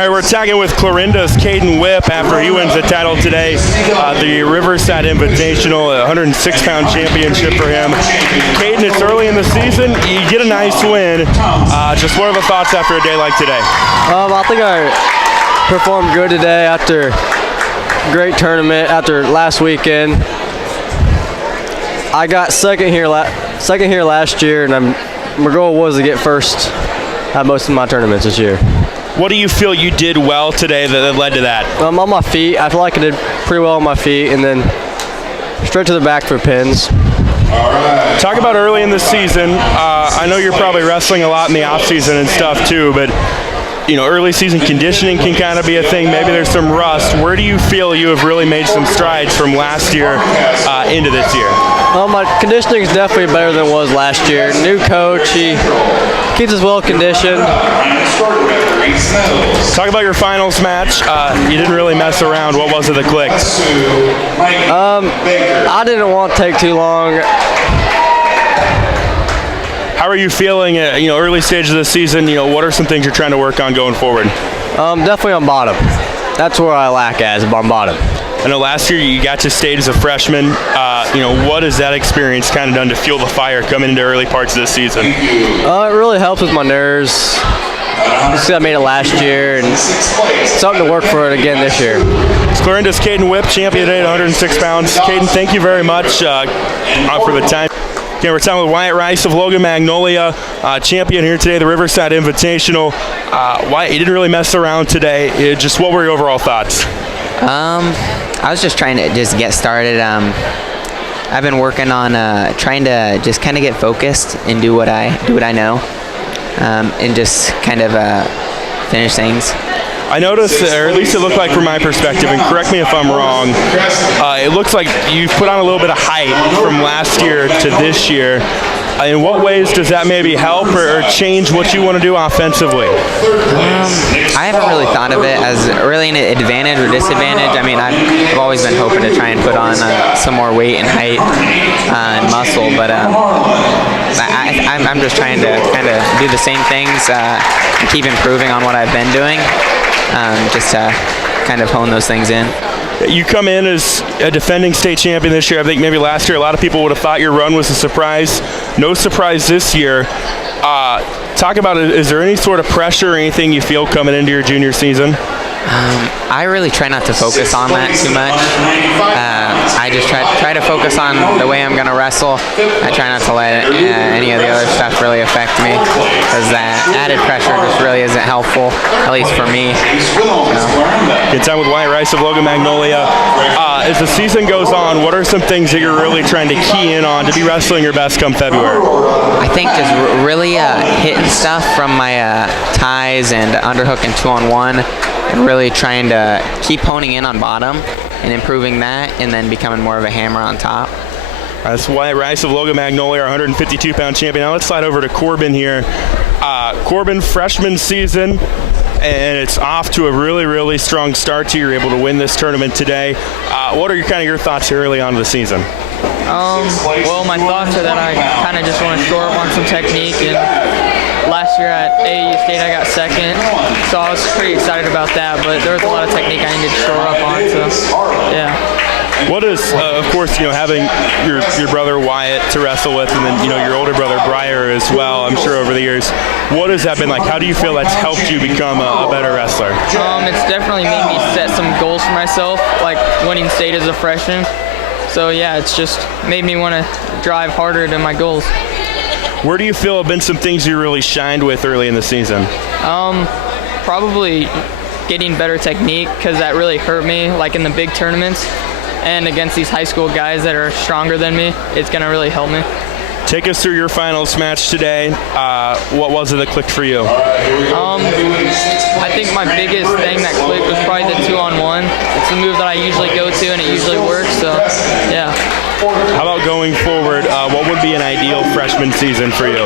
All right, we're talking with Clarinda's Caden Whip after he wins the title today. The Riverside Invitational, a 106-pound championship for him. Caden, it's early in the season. You get a nice win. Just what are the thoughts after a day like today? I think I performed good today after a great tournament after last weekend. I got second here last year, and my goal was to get first at most of my tournaments this year. What do you feel you did well today that led to that? On my feet, I feel like I did pretty well on my feet, and then straight to the back for pins. Talk about early in the season. I know you're probably wrestling a lot in the off season and stuff too, but you know, early season conditioning can kind of be a thing. Maybe there's some rust. Where do you feel you have really made some strides from last year into this year? My conditioning is definitely better than it was last year. New coach, he keeps us well conditioned. Talk about your finals match. You didn't really mess around. What was it that clicked? I didn't want to take too long. How are you feeling at early stages of the season? What are some things you're trying to work on going forward? Definitely on bottom. That's where I lack at, is on bottom. I know last year you got to state as a freshman. What has that experience kind of done to fuel the fire coming into early parts of the season? It really helps with my nerves. I made it last year, and something to work for it again this year. It's Clarinda's Caden Whip, champion today at 106 pounds. Caden, thank you very much for the time. Okay, we're talking with Wyatt Rice of Logan, Magnolia, champion here today, the Riverside Invitational. Wyatt, you didn't really mess around today. Just what were your overall thoughts? I was just trying to get started. I've been working on trying to just kind of get focused and do what I know, and just kind of finish things. I noticed, or at least it looked like from my perspective, and correct me if I'm wrong, it looks like you've put on a little bit of height from last year to this year. In what ways does that maybe help or change what you want to do offensively? I haven't really thought of it as really an advantage or disadvantage. I mean, I've always been hoping to try and put on some more weight and height and muscle, but I'm just trying to kind of do the same things, keep improving on what I've been doing, just to kind of hone those things in. You come in as a defending state champion this year. I think maybe last year a lot of people would have thought your run was a surprise. No surprise this year. Talk about it. Is there any sort of pressure or anything you feel coming into your junior season? I really try not to focus on that too much. I just try to focus on the way I'm going to wrestle. I try not to let any of the other stuff really affect me, because that added pressure just really isn't helpful, at least for me. Good time with Wyatt Rice of Logan, Magnolia. As the season goes on, what are some things that you're really trying to key in on to be wrestling your best come February? I think just really hitting stuff from my ties and underhook and 2-on-1. And really trying to keep honing in on bottom and improving that, and then becoming more of a hammer on top. That's Wyatt Rice of Logan, Magnolia, our 152-pound champion. Now let's slide over to Corbin here. Corbin, freshman season, and it's off to a really, really strong start to you. You're able to win this tournament today. What are your thoughts early on in the season? Well, my thoughts are that I kind of just want to shore up on some technique, and last year at AAU State I got second, so I was pretty excited about that, but there was a lot of technique I needed to shore up on, so yeah. What is, of course, having your brother Wyatt to wrestle with, and then your older brother Briar as well, I'm sure over the years, what has that been like? How do you feel that's helped you become a better wrestler? It's definitely made me set some goals for myself, like winning state as a freshman. So yeah, it's just made me want to drive harder to my goals. Where do you feel have been some things you really shined with early in the season? Probably getting better technique, because that really hurt me, like in the big tournaments and against these high school guys that are stronger than me. It's going to really help me. Take us through your finals match today. What was it that clicked for you? I think my biggest thing that clicked was probably the 2-on-1. It's the move that I usually go to, and it usually works, so yeah. How about going forward? What would be an ideal freshman season for you?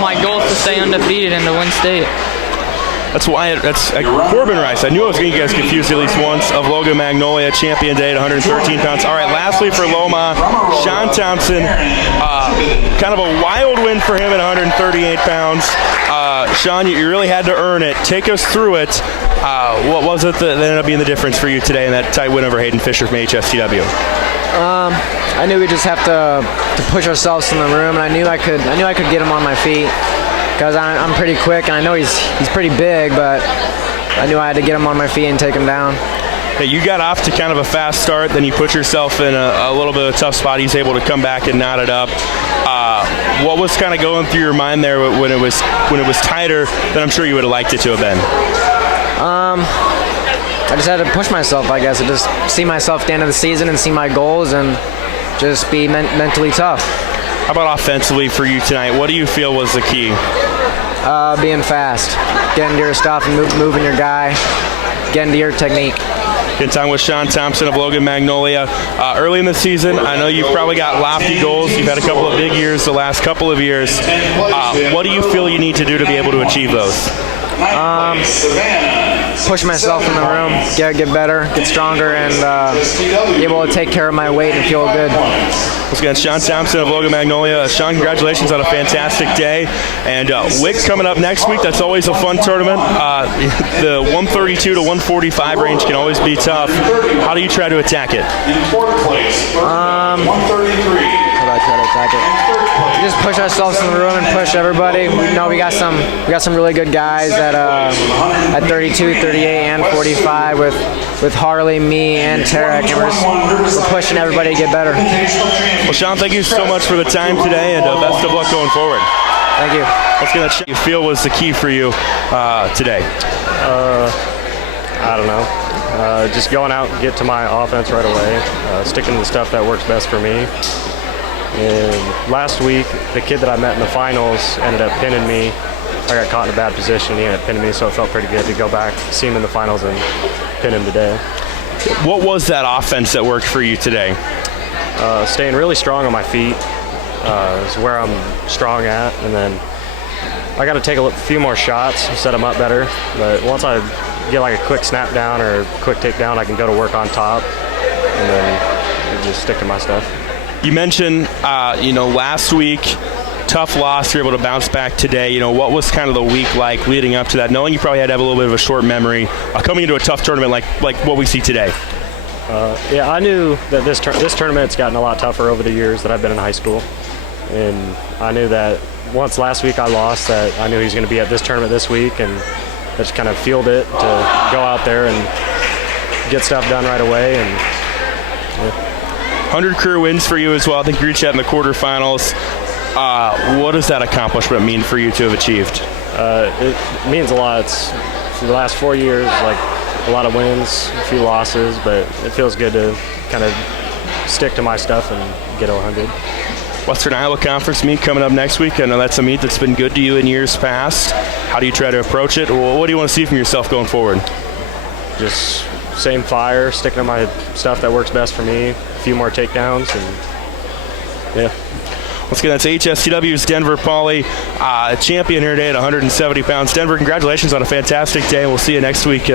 My goal is to stay undefeated and to win state. That's Wyatt. That's Corbin Rice. I knew I was going to get guys confused at least once. Of Logan, Magnolia, champion day at 113 pounds. All right, lastly for Loma, Sean Thompson. Kind of a wild win for him at 138 pounds. Sean, you really had to earn it. Take us through it. What was it that ended up being the difference for you today in that tight win over Hayden Fisher from HSTW? I knew we just have to push ourselves in the room, and I knew I could get him on my feet because I'm pretty quick, and I know he's pretty big, but I knew I had to get him on my feet and take him down. Hey, you got off to kind of a fast start, then you put yourself in a little bit of a tough spot. He's able to come back and knot it up. What was kind of going through your mind there when it was tighter than I'm sure you would have liked it to have been? I just had to push myself, I guess, and just see myself at the end of the season and see my goals and just be mentally tough. How about offensively for you tonight? What do you feel was the key? Being fast, getting to your stuff and moving your guy, getting to your technique. Good time with Sean Thompson of Logan Magnolia. Early in the season, I know you've probably got lofty goals. You've had a couple of big years the last couple of years. What do you feel you need to do to be able to achieve those? Push myself in the room, get better, get stronger, and be able to take care of my weight and feel good. Once again, Sean Thompson of Logan Magnolia. Sean, congratulations on a fantastic day. And WIC coming up next week. That's always a fun tournament. The 132 to 145 range can always be tough. How do you try to attack it? How do I try to attack it? We just push ourselves in the room and push everybody. We know we got some really good guys at 32, 38, and 45 with Harley, me, and Tarek, and we're pushing everybody to get better. Well, Sean, thank you so much for the time today, and best of luck going forward. Thank you. Let's get that you feel was the key for you today. I don't know. Just going out and get to my offense right away, sticking to the stuff that works best for me. And last week, the kid that I met in the finals ended up pinning me. I got caught in a bad position. He ended up pinning me, so it felt pretty good to go back, see him in the finals, and pin him today. What was that offense that worked for you today? Staying really strong on my feet is where I'm strong at, and then I got to take a few more shots, set them up better. But once I get like a quick snap down or a quick takedown, I can go to work on top, and then just stick to my stuff. You mentioned, last week, tough loss. You're able to bounce back today. What was kind of the week like leading up to that? Knowing you probably had to have a little bit of a short memory, coming into a tough tournament like what we see today. Yeah, I knew that this tournament's gotten a lot tougher over the years that I've been in high school, and I knew that once last week I lost, that I knew he was going to be at this tournament this week, and I just kind of fueled it to go out there and get stuff done right away. And yeah. 100 career wins for you as well. I think you reached that in the quarterfinals. What does that accomplishment mean for you to have achieved? It means a lot. It's the last 4 years, like a lot of wins, a few losses, but it feels good to kind of stick to my stuff and get 100. Western Iowa Conference meet coming up next week. I know that's a meet that's been good to you in years past. How do you try to approach it? What do you want to see from yourself going forward? Just same fire, sticking to my stuff that works best for me, a few more takedowns, and yeah. Let's get that's HSTW's Denver Pauley, champion here today at 170 pounds. Denver, congratulations on a fantastic day. We'll see you next week.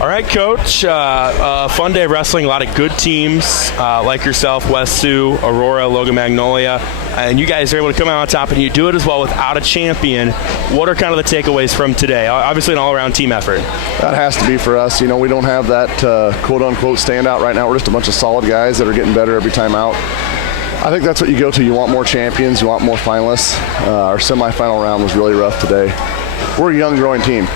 All right, Coach. Fun day of wrestling. A lot of good teams like yourself, West Sioux, Aurora, Logan Magnolia, and you guys are able to come out on top, and you do it as well without a champion. What are kind of the takeaways from today? Obviously, an all-around team effort. That has to be for us. We don't have that quote-unquote standout right now. We're just a bunch of solid guys that are getting better every time out. I think that's what you go to. You want more champions. You want more finalists. Our semifinal round was really rough today. We're a young, growing team.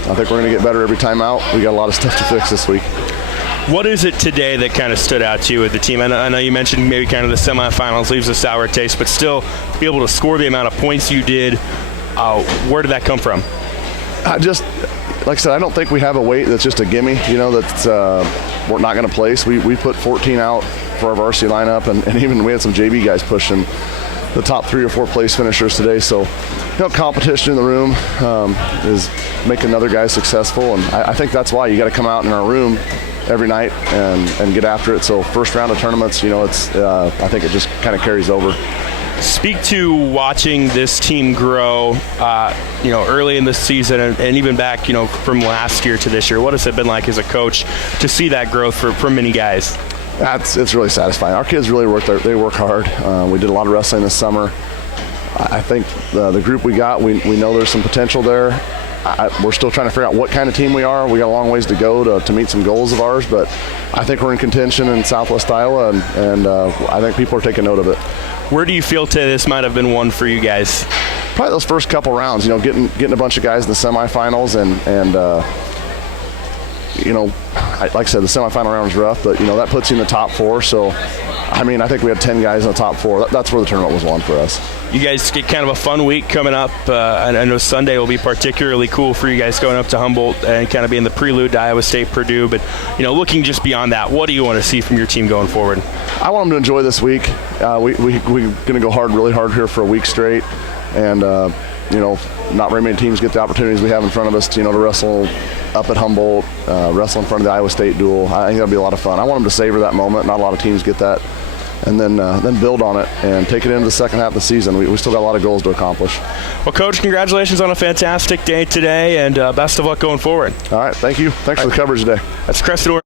I think we're going to get better every time out. We got a lot of stuff to fix this week. What is it today that kind of stood out to you with the team? I know you mentioned maybe kind of the semifinals leaves a sour taste, but still to be able to score the amount of points you did, where did that come from? Like I said, I don't think we have a weight that's just a gimme, that's we're not going to place. We put 14 out for our varsity lineup, and even we had some JV guys pushing the top 3 or 4 place finishers today. So, competition in the room is making another guy successful, and I think that's why you got to come out in our room every night and get after it. So first round of tournaments, I think it just kind of carries over. Speak to watching this team grow, early in the season and even back, from last year to this year. What has it been like as a coach to see that growth for many guys? It's really satisfying. Our kids really work hard. We did a lot of wrestling this summer. I think the group we got, we know there's some potential there. We're still trying to figure out what kind of team we are. We got a long ways to go to meet some goals of ours, but I think we're in contention in Southwest Iowa, and I think people are taking note of it. Where do you feel today this might have been one for you guys? Probably those first couple rounds, getting a bunch of guys in the semifinals, and like I said, the semifinal round was rough, but that puts you in the top 4. So, I think we had 10 guys in the top 4. That's where the tournament was won for us. You guys get kind of a fun week coming up. I know Sunday will be particularly cool for you guys going up to Humboldt and kind of being the prelude to Iowa State, Purdue. But, looking just beyond that, what do you want to see from your team going forward? I want them to enjoy this week. We're going to go really hard here for a week straight. And, not very many teams get the opportunities we have in front of us to wrestle up at Humboldt, wrestle in front of the Iowa State duel. I think that'll be a lot of fun. I want them to savor that moment. Not a lot of teams get that. And then build on it and take it into the second half of the season. We still got a lot of goals to accomplish. Well, Coach, congratulations on a fantastic day today, and best of luck going forward. All right, thank you. Thanks for the coverage today. That's Crested